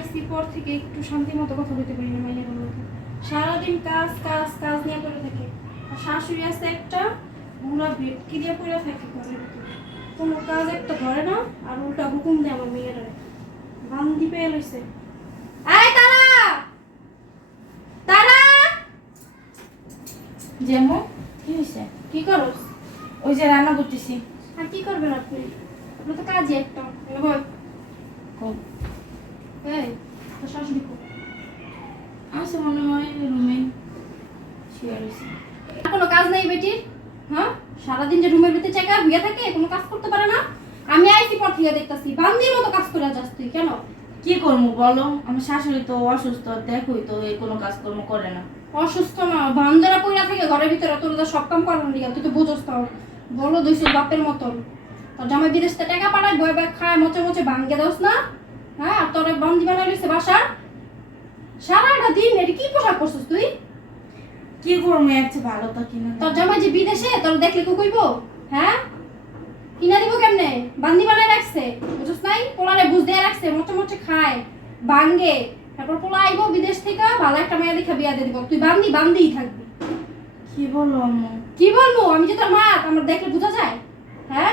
আইসি পর থেকে একটু শান্তি মতো কথা বলতে পারি না মাইনের মতো সারাদিন কাজ কাজ কাজ নিয়ে করে থাকে। আর শাশুড়ি আছে একটা বুড়া ভেটকি দিয়ে পড়ে থাকে ঘরের ভিতরে। কোনো কাজ একটা ধরে না আর উল্টা হুকুম দেয় আমার মেয়েরা। বান্দি পেয়ে লইছে। আয় তারা! তারা! যেমন কি হয়েছে কি করস ওই যে রান্না করতেছি। আর কি করবেন আপনি? আপনি তো কাজই একটা। এনে বল। কম এই তোর শাশুড়ি আছে মনে হয় রুমে শুয়ে রয়েছে কোনো কাজ নাই বেটির? হ্যাঁ? সারাদিন যে রুমের ভিতরে চেকা হইয়া থাকে কোনো কাজ করতে পারে না। আমি আইসি পর থেকে দেখতাছি বান্দির মতো কাজ করে যাস তুই কেন? কি করব বলো? আমার শাশুড়ি তো অসুস্থ দেখোই তো এই কোনো কাজকর্ম করে না। অসুস্থ না বান্দরা পইরা থাকে ঘরের ভিতরে তোর তো সব কাম করার লিগা তুই তো বুঝোস তাও বলো দুইশো বাপের মতন। তোর জামাই বিদেশ টাকা পাঠায় বয় বয় খায় মচে মচে ভাঙ্গে দোস না? হ্যাঁ তোর বান্দি বানাই লইছে বাসার? সারাটা দিন এটি কি পোশাক করছিস তুই? কি করব এর চেয়ে ভালো তো কিনা তোর জামাই যে বিদেশে তোর দেখলে কো কইব হ্যাঁ? কিনা দিব কেমনে? বান্দি বানাই রাখছে বুঝছ নাই? পোলারে বুঝ দিয়ে রাখছে মোটে মোটে খায় ভাঙ্গে তারপর পোলা আইবো বিদেশ থেকে ভালো একটা মেয়ে দেখে বিয়া দিয়ে দিব। তুই বান্দি বান্দিই থাকবি। কি বলো আম্মু? কি বলব? আমি যে তোর মা আমার দেখলে বোঝা যায় হ্যাঁ?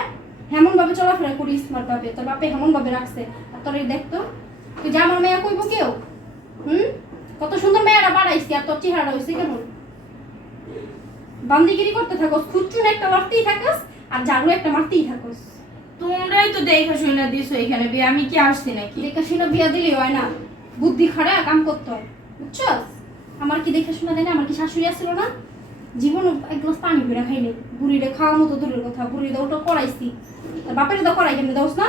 হেমন ভাবে চলাফেরা করি স্মার্ট ভাবে তোর বাপে হেমন ভাবে রাখছে। তোর দেখতো? তুই যা আমার মেয়া কইব কেউ? হুম? কত সুন্দর মেয়েরা বাড়াইছি আর তোর চেহারা হয়েছে কেমন? বান্দিগিরি করতে থাকোস খুচুন একটা মারতেই থাকস আর ঝাড়ু একটা মারতেই থাকস। তোমরাই তো দেখা শুনে দিছো এখানে বিয়ে আমি কি আসছি নাকি? দেখে শুনে বিয়া দিলেই হয় না। বুদ্ধি খাড়া কাম করতে হয়। বুঝছস? আমার কি দেখে শুনে দেয় না? আমার কি শাশুড়ি আসছিল না? জীবন এক গ্লাস পানি করে খাইনি। বুড়িরে খাওয়ার মতো দূরের কথা বুড়িরে ওটা করাইছি। আর বাপের দা করাই কেমনে দোস না?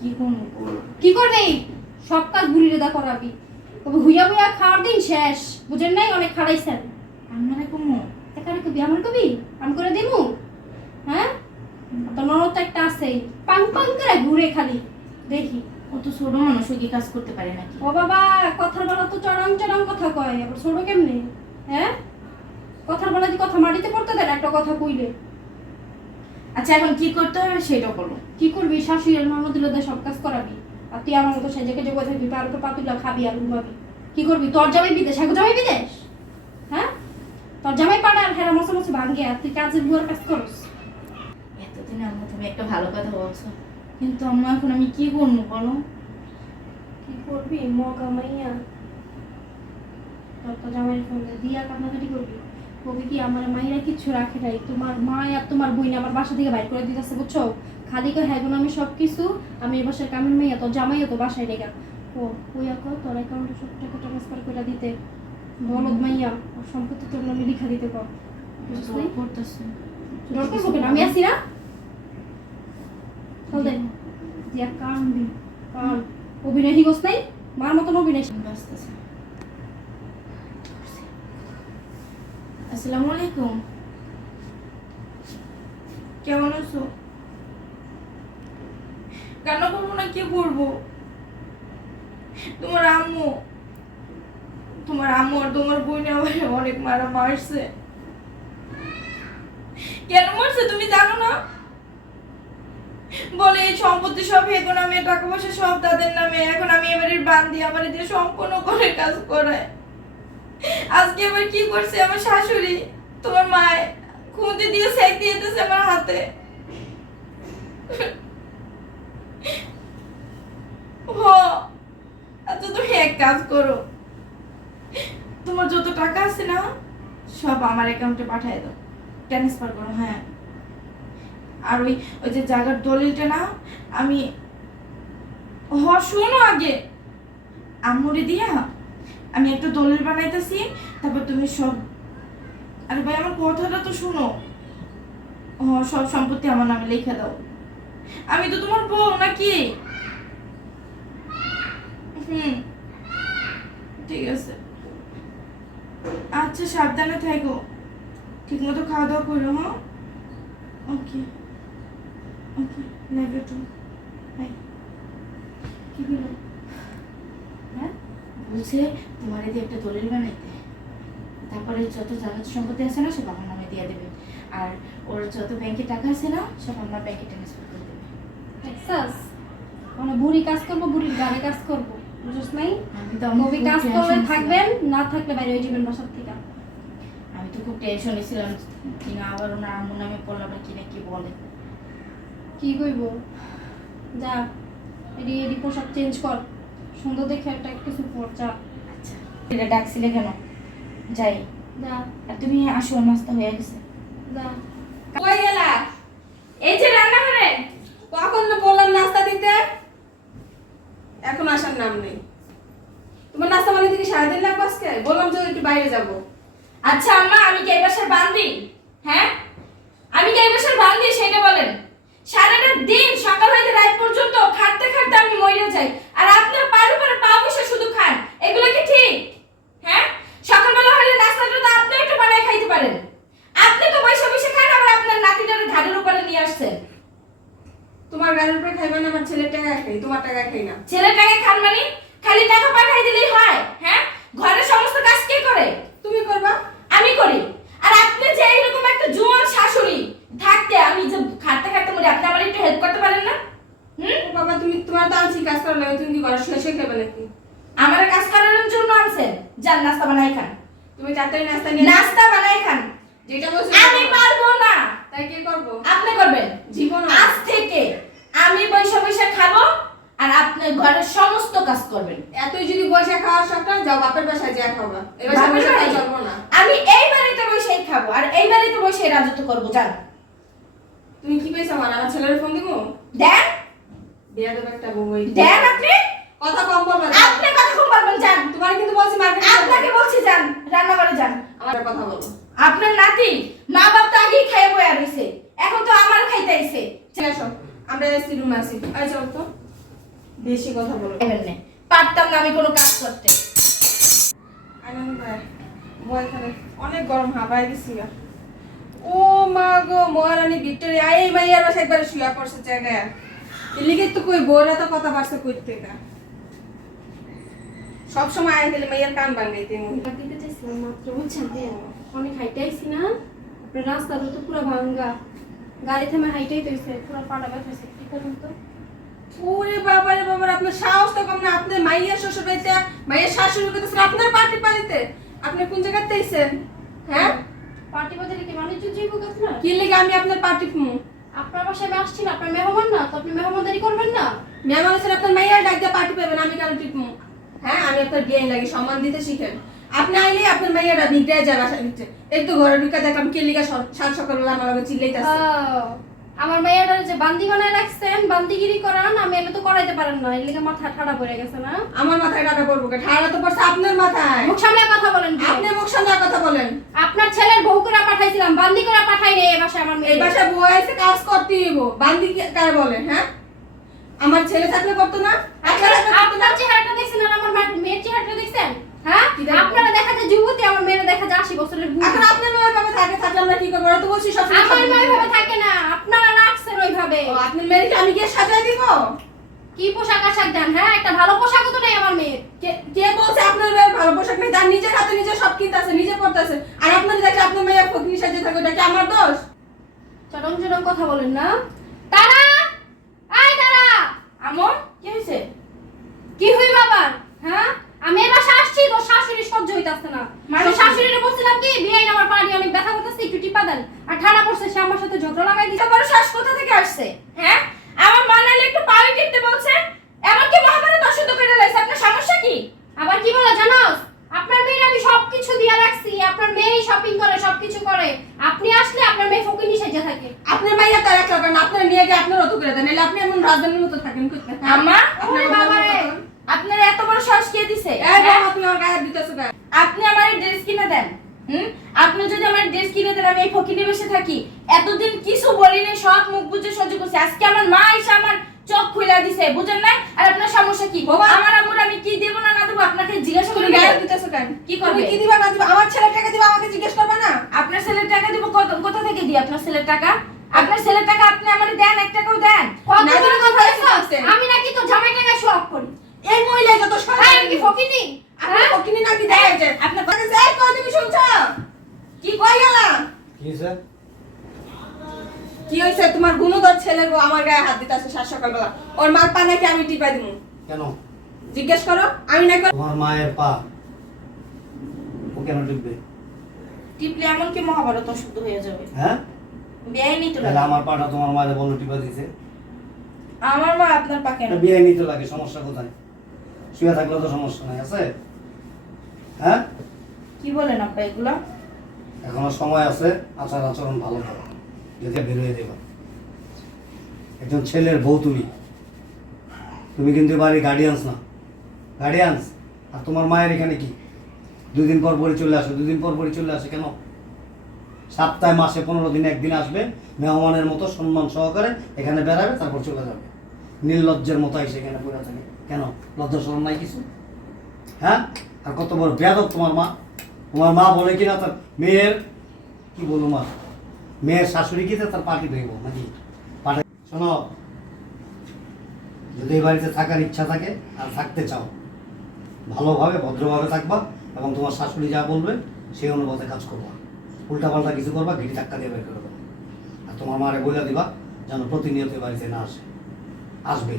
কি করব? কি করবে? সব কাজ বুড়িরে দা করাবি তবে হুইয়া হুইয়া খাওয়ার দিন শেষ। বুঝেন নাই? অনেক খাড়াইছেন আমরা কমো এখানে কবি? আমার কবি? আমি করে দিমু? হ্যাঁ? তো ননদ তো একটা আছেই পাং পাং করে ঘুরে খালি। দেখি। ও তো ছোট মানুষ কি কাজ করতে পারে নাকি? ও বাবা কথার বেলা তো চড়াং চড়াং কথা কয়। আবার ছোট কেমনে? হ্যাঁ? কথার বেলা যে কথা মাটিতে পড়তে দেয় একটা কথা কইলে। আচ্ছা এখন কি করতে হবে সেটা বলো। কি করবি? শাশুড়ি আর ননদ দিলে সব কাজ করাবি। আর তুই আমার মতো সেজেকে যোগ থাকবি উপর পাতুলা খাবি আর ঘুমাবি। কি করবি? তোর জামাই বিদেশ এখন জামাই বিদেশ? হ্যাঁ? তোর জামাই পাড়া আর হেরা মশা মশা ভাঙ্গে আর তুই কাজের বুয়ার কাজ করস? এতদিন আম্মু তুমি একটা ভালো কথা বলছো। কিন্তু আম্মা এখন আমি কি করব বলো? কি করবি? মগা মাইয়া। তোর তো জামাই ফোন দে, দিয়া কান্নাকাটি করবি? কবি কি আমার কিচ্ছু রাখে নাই? তোমার মা আর তোমার বই আমার বাসা থেকে বাইর করে দিতেছে বুঝছ? খালি কই হ্যাঁ আমি সব কিছু আমি এই বাসার কামের মাইয়া তো তো বাসায় রেখা ও ওই আকো তোর অ্যাকাউন্টে সব টাকা ট্রান্সফার করে দিতে? বলদ মাইয়া আর সম্পত্তি তোর নামে লিখা দিতে করতেছে। দরকার হবে না আমি আছি না? চল দে। দিয়া কানবি কান। অভিনয় হিগস নাই? মার মতন অভিনয়। আসসালামু আলাইকুম। কেমন আছো? কান্না করব না কি করব? তোমার আম্মু তোমার আম্মু আর তোমার বোন আমার অনেক মারা মারছে। কেন মারছে তুমি জানো না? বলে এই সম্পত্তি সব এখন আমি টাকা পয়সা সব তাদের নামে। এখন আমি এবারের বান্দি, আমার দিয়ে সম্পূর্ণ করে কাজ করায়। আজকে এবার কি করছে আমার শাশুড়ি? তোমার মায় খুঁজে দিয়ে সেক দিয়ে দিতেছে আমার হাতে। আচ্ছা তুমি এক কাজ করো। তোমার যত টাকা আছে না, সব আমার অ্যাকাউন্টে পাঠিয়ে দাও। ট্রান্সফার করো হ্যাঁ। আর ওই ওই যে জায়গার দলিলটা না, আমি, হ, শোনো আগে। আমুরে দিয়া আমি একটা দলিল বানাইতেছি, তারপর তুমি সব আরে ভাই, আমার কথাটা তো শোনো। সব সম্পত্তি আমার নামে লিখে দাও। আমি তো তোমার বউ নাকি? হুম, ঠিক আছে। আচ্ছা সাবধানে থাকো ঠিক মতো খাওয়া দাওয়া করো হ্যাঁ ওকে ওকে লাভ টু বাই কি হলো? বলছে তোমার এতে একটা দলিল বানাইতে। তারপরে যত জায়গা সম্পত্তি আছে না সব আমার নামে দিয়ে দেবে। আর ওর যত ব্যাংকে টাকা আছে না সব আমার ব্যাংকে ট্রান্সফার করে দেবে। দেখছাস মানে বুড়ি কাজ করব বুড়ির গানে কাজ করব বুঝছ নাই? মুভি কাজ করলে থাকবেন না থাকলে বাইরে হয়ে যাবেন বাসার থেকে। আমি তো খুব টেনশনে ছিলাম কিনা আবার ওনার আম্মু নামে পড়লাম কিনা কি বলে। কি কইব? যা এডি এডি পোশাক চেঞ্জ কর। সুন্দর দেখে একটা কিছু যা আচ্ছা এটা ডাকছিলে কেন? যাই। যা আর তুমি আসো নাস্তা হয়ে গেছে। যা কই গেলা? এই যে রান্না করে কখন না বললাম নাস্তা দিতে? এখন আসার নাম নেই। তোমার নাস্তা মানে দিকে সারাদিন লাগবে আজকে? বললাম তো একটু বাইরে যাব। আচ্ছা আম্মা আমি কি এই বাসার বান্দি? হ্যাঁ? আমি কি এই বাসার বান্দি সেটা বলেন। সারাটা দিন সকাল হইতে রাত পর্যন্ত খাটতে খাটতে আমি মরে যাই। আর আপনার পারে শুধু খান। এগুলো কি ঠিক? হ্যাঁ? সকালবেলা হলে নাস্তাটা তো আপনি একটু বানায় খাইতে পারেন। আপনি তো বসে বসে খান আবার আপনার নাতিটার ঘাড়ের উপরে নিয়ে আসছেন। তোমার গাড়ির উপরে খাইবে না আমার ছেলের টাকা খাই তোমার টাকা খাই না। ছেলেটাকে খান মানে? খালি টাকা পাঠাই দিলেই হয় হ্যাঁ? ঘরের সমস্ত কাজ কে করে? তুমি করবা। আমি করি। আর আপনি যে এরকম একটা জোয়ান শাশুড়ি থাকতে আমি যে খাটতে খাটতে মরি আপনি আমার একটু হেল্প করতে পারেন না? হুম বাবা তুমি তোমার তো আনছি কাজ করার লাগে তুমি কি করো শুয়ে শুয়ে খাবে নাকি? আমার কাজ করার জন্য আনছেন। যান নাস্তা বানাই খান। তুমি তাড়াতাড়ি নাস্তা নিয়ে নাস্তা বানাই খান। যেটা বলছো আমি পারব না। তাই কে করব? আপনি করবেন। জীবন আজ থেকে আমি বৈশা বৈশা খাব আর আপনি ঘরের সমস্ত কাজ করবেন। এতই যদি বসে খাওয়ার শখটা যাও বাপের বাসায় যা খাবা এবার বাপের বসে বাড়ি? চলবো না। আমি এই বাড়িতে বসেই খাব আর এই বাড়িতে বসে রাজত্ব করব জান তুমি কি পেয়েছ আমার? আমার ছেলের ফোন দিব? দেন। বিয়া একটা বউ দেন আপনি। কথা কম বলবা আপনি কথা কম বলবেন যান। তোমার কিন্তু বলছি মার্কেটে আপনাকে বলছি যান। রান্না যান। আমার কথা বলো। আপনার নাতি মা বাপ তো আগেই খাইয়ে বয়ে রইছে। এখন তো আমার খাইতে আইছে। আসো। আমরা এসছি রুমে আসি আই চল তো। বেশি কথা বলো। পারতাম না আমি কোনো কাজ করতে। আনন্দ ভাই অনেক গরম হাবাই গা। ও মা গো মহারানী ভিক্টোরিয়া এই মাইয়ার বাসা একবারে শুয়া পড়ছে জায়গায়। এলিগে তো কই বোরা তো কথা পারছে কই থেকে সব সময় আয় গেলে মাইয়ার কান ভাঙাইতে মহিলা দিতে চাইছিলাম মাত্র বুঝছেন? দেন অনেক হাইটে আইছি না। আপনার রাস্তাটা তো পুরো ভাঙ্গা। গাড়ি থেমে হাইটাই তো পুরো পাটা ব্যথা কি করুন তো? ওরে বাবা রে বাবা আপনার সাহস তো কম না। আপনি মাইয়ার শ্বশুর বাড়িতে মাইয়ার শাশুড়ি করতেছেন আপনার পার্টি বাড়িতে? আপনি কোন জায়গাতে আইছেন? হ্যাঁ? পার্টি বাজারে কি মানুষ না কি লেগে আমি আপনার পার্টি ফুমু? আপনার বাসায় আমি আসছি না আপনার মেহমান না তো আপনি মেহমানদারি করবেন না? মেহমান মানুষের আপনার মেয়ের ডাক দিয়ে পার্টি পাবেন আমি কেন টিপমু হ্যাঁ আমি আপনার জ্ঞান লাগি সম্মান দিতে শিখেন। আপনি আইলে আপনার মাইয়ারা নিতে যায় বাসা দিচ্ছে এই তো ঘরে ঢুকা দেখলাম কে লিগা সাত সকালবেলা আমার আহ, আমার মেয়েটার যে বান্দি বানায় রাখছেন বান্দিগিরি করান আমি এলে তো করাইতে পারেন না। এর লিগে মাথা ঠাড়া পড়ে গেছে না? আমার মাথায় টাকা পড়ব কে? ঠাড়া তো পড়ছে আপনার মাথায়। মুখ সামনে কথা বলেন কি? আপনি মুখ সামনে কথা বলেন। আপনার ছেলের বউ করে পাঠাইছিলাম বান্দি করে পাঠাই নেই এই বাসায় আমার এই মেয়ে। বাসায় বউ এসে কাজ করতে হইব। বান্দি কে- কার বলেন হ্যাঁ? আমার ছেলে থাকলে করতো না? আপনারা? আপনার চেহারাটা দেখছেন আর আমার মা- মেয়ের চেহারাটা দেখছেন হ্যাঁ কি দেখব? আপনারা দেখা যায় যুবতী আমার মেয়েরা দেখা যায় আশি বছরের বুড়ি এখন আপনার মেয়ের ভাবে থাকে থাকলে আমরা কি করব ওরা তো বলছি সব আমার মেয়ে ভাবে থাকে না আপনারা রাখছেন ওইভাবে ও, আপনার মেয়েকে আমি গিয়ে সাজাই দিব কি দেন হ্যাঁ একটা ভালো পোশাকও তো নেই আমার মেয়ের। কে বলছে আপনার মেয়ের ভালো পোশাক নেই? তার নিজের হাতে নিজে সব কিনতেছে নিজে পড়তেছে আর আপনার দেখে আপনার মেয়ের ফকনি সাজে থাকে ওটা কি আমার দোষ? চটং চটং কথা বলেন না। তারা! আই তারা! আমন কি হয়েছে কি হইল আবার? হ্যাঁ? আমি এ বাসা আসছি তোর শাশুড়ি সহ্য হইতাছে না। মানে? শাশুড়িরে বলছিলাম কি বিয়ে আমার পাড়ি অনেক ব্যথা করতেছে একটু টিপা দেন। আর ঠাড়া পড়ছে সে আমার সাথে ঝগড়া লাগাই দিছে। বড় শ্বাস কোথা থেকে আসছে? হ্যাঁ? আমার মা একটু পায়ে টিপতে বলছে এমনকি মহাভারত অশুদ্ধ করে লাইছে আপনার সমস্যা কি আবার কি বলে জানোস আপনার মেয়ে আমি সবকিছু দিয়ে রাখছি আপনার মেয়েই শপিং করে সবকিছু করে। আপনি আসলে আপনার মেয়ে ফকিনি সেজে থাকে। আপনার মাইয়া তার এক কারণ আপনার নিয়ে গিয়ে আপনার অত করে দেন নাহলে আপনি এমন রাজধানীর মতো থাকেন কইতে আম্মা? আপনার বাবা রে। আপনার এত বড় শ্বাস কে দিছে? এই হ্যাঁ? বাবা তুমি আমার গায়ে দিতেছো কেন? আপনি আমার ড্রেস কিনে দেন হুম? আপনি যদি আমার ড্রেস কিনে দেন আমি এই ফকিনে বসে থাকি। এতদিন কিছু বলিনি সব মুখ বুঝে সহ্য করছি। আজকে আমার মা এসে আমার চোখ খুলে দিছে বুঝেন না আর আপনার সমস্যা কি। আমার আম্মুর আমি কি দেবো না না আপনাকে জিজ্ঞাসা করে গায়ে দিতেছো কেন? কি করবে? কি দিবা না দিবা? আমার ছেলের টাকা দিবা আমাকে জিজ্ঞেস করবে না? আপনার ছেলের টাকা দিব কত- কোথা থেকে দিই আপনার ছেলের টাকা? আপনার ছেলের টাকা আপনি আমার দেন এক টাকাও দেন। কত তুমি কথা আছে? আমি নাকি তো জামাই টাকা শখ করি। এই মহিলা যত হ্যাঁ, আমি কি ফকিনি? আপনি হ্যাঁ? ফকিনি নাকি? দেখাইছে আপনার কাছে এই কই তুমি শুনছো? কি কই গেলা? কি স্যার কি হইছে তোমার গুণধর ছেলে গো আমার গায়ে হাত দিতেছে সাত সকালবেলা। ওর মার পা নাকি আমি টিপাই দিমু। কেন? জিজ্ঞেস করো আমি না তোমার মায়ের পা ও কেন টিপবে? টিপলে এমন কি মহাভারত অশুদ্ধ হয়ে যাবে? হ্যাঁ? বেআইনি তো তাহলে লাগে। আমার পাটা তোমার মায়ের বলো টিপা দিছে। আমার মা আপনার পা কেন? বিয়ে নিতে লাগে সমস্যা কোথায়? শুয়ে থাকলে তো সমস্যা নাই আছে? হ্যাঁ? কি বলেন আব্বা এগুলা? এখনও সময় আছে আচার আচরণ ভালো করো যদি বেরোয় দেবা। একজন ছেলের বউ তুমি। তুমি কিন্তু বাড়ি গার্ডিয়ান্স না। গার্ডিয়ান্স আর তোমার মায়ের এখানে কি? দুদিন পর পরই চলে আসে, দুদিন পর পরই চলে আসে কেন? সপ্তাহে মাসে পনেরো দিন, একদিন আসবে, মেহমানের মতো সম্মান সহকারে এখানে বেড়াবে, তারপর চলে যাবে। নির্লজ্জের মতো এসে এখানে পড়ে থাকে। কেন? লজ্জা শরম নাই কিছু? হ্যাঁ? আর কত বড় বেয়াদব তোমার মা। তোমার মা বলে কি না তার মেয়ের, কি বলব মা? মেয়ের শাশুড়ি কি তার পাটি ধইব নাকি? পাটে শোনো, যদি এই বাড়িতে থাকার ইচ্ছা থাকে আর থাকতে চাও ভালোভাবে ভদ্রভাবে থাকবা এবং তোমার শাশুড়ি যা বলবে সেই অনুপাতে কাজ করবা। উল্টাপাল্টা কিছু করবা ঘিটি ধাক্কা দিয়ে বের করে দেবো। আর তোমার মারে বলে দিবা যেন প্রতিনিয়ত বাড়িতে না আসে। আসবে।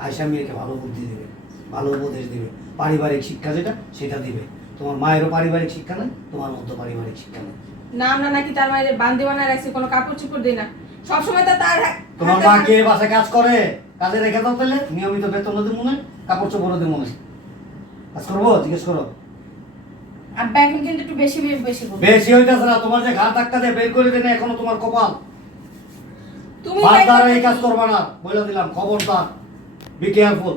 আয়সা মেয়েকে ভালো বুদ্ধি দিবে ভালো উপদেশ দিবে। পারিবারিক শিক্ষা যেটা সেটা দিবে। তোমার মায়েরও পারিবারিক শিক্ষা নেই তোমার মধ্যে পারিবারিক শিক্ষা নেই। না আমরা নাকি তার মায়ের বান্দি বানায় রাখছি কোনো কাপড় চোপড় দিই না। সবসময় তো তার তোমার মা কে বাসায় কাজ করে? কাজে রেখে দাও তাহলে। নিয়মিত বেতন দিতে মনে কাপড় চোপড় দিতে মনে কাজ করব? জিজ্ঞেস করো। আব্বা এখন কিন্তু একটু বেশি বেশি বলছেন বেশি হইতেছে না তোমার যে ঘাট ধাক্কা দিয়ে বের করে দেনে এখনও তোমার কপাল। তুমি বারবার এই কাজ করবা না বলে দিলাম খবরদার। বি কেয়ারফুল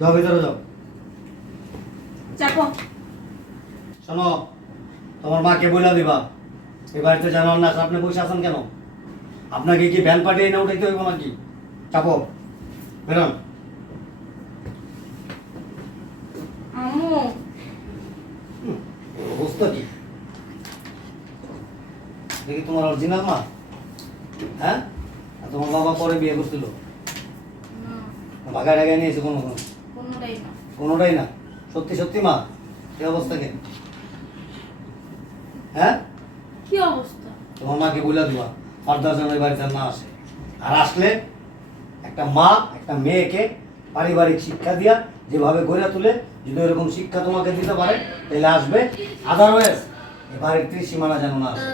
যাও ভিতরে যাও। চাপো। শোনো তোমার মাকে বলে দিবা। এই বাড়িতে জানার না আপনি বসে আছেন কেন? আপনাকে কি ভ্যান পাঠিয়ে না উঠাইতে হইব নাকি? চাপো। বেরোন আম্মু হুম, অবস্থা কি দেখি তোমার অরিজিনাল মা? হ্যাঁ? আর তোমার বাবা পরে বিয়ে করছিল? নিয়েছে কোনো কোনো? কোনোটাই না। সত্যি সত্যি মা? কি অবস্থা কে? হ্যাঁ? কি অবস্থা? তোমার মাকে বলে দিবা? ফার্দার যেন এই বাড়িতে না আসে। আর আসলে একটা মা একটা মেয়েকে পারিবারিক শিক্ষা দিয়া যেভাবে গড়ে তুলে যদি এরকম শিক্ষা তোমাকে দিতে পারে তাহলে আসবে আদারওয়াইজ। এবার একটি সীমানা যেন না আসে।